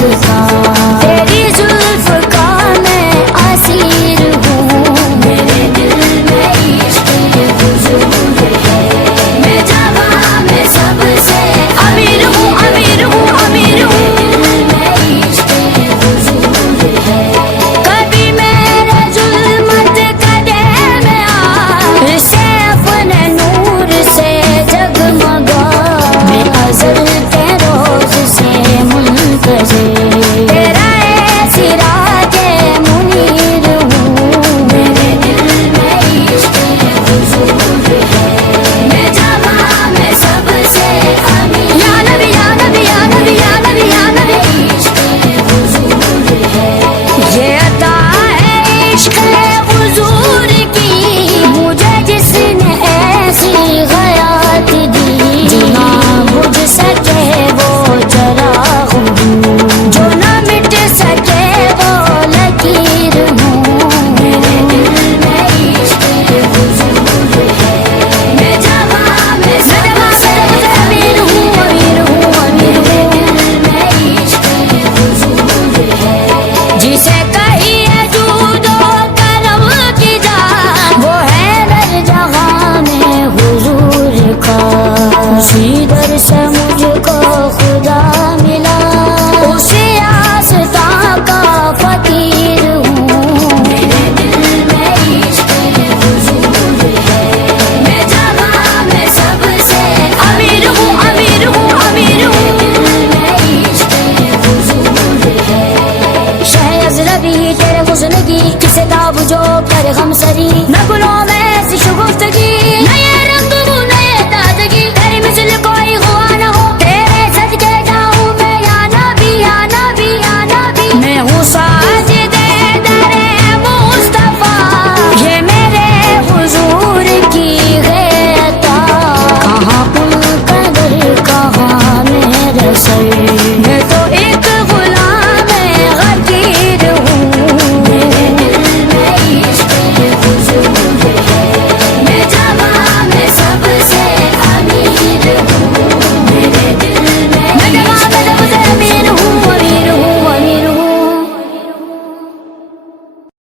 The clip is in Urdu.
کا تیری زلف کا میں اسیر ہوں میرے دل میں عشق حضور ہے میں جہاں میں سب سے امیر ہوں امیر ہوں امیر ہوں دل میں عشق حضور ہے کبھی میرے ظلمت کدے میں آ سے اپنے نور سے جگمگا میں ازل کے روز سے منتظر تیرا سراج منیر ہوں میرے دل میں عشق حضور ہے میں جہاں میں سب سے امیر یا نبی یا نبی یا نبی یا نبی یا نبی عشق حضور ہے یہ عطا ہے عشق حضور کی مجھے جس نے ایسی حیات دی جو نہ بجھ سکے وہ چراغ ہوں جو نہ مٹ سکے وہ لکیر ہوں میرے دل میں عشق حضور ہے میں جہاں میں سب سے امیر ہوں امیر ہوں امیر ہوں دل میں عشق حضور ہے جسے کہیے جود و کرم کی جان وہ ہے در جہاں میں حضور کا اسی در سے مجھ کو خدا ملا اسی آستاں کا فقیر ہوں میرے دل میں عشق حضور ہے میں جہاں میں سب سے امیر ہوں امیر ہوں امیر ہوں دل میں عشق حضور ہے شہ ازربی تیرے حسن کی کسے تاب جو کر غم سری نہ گناہ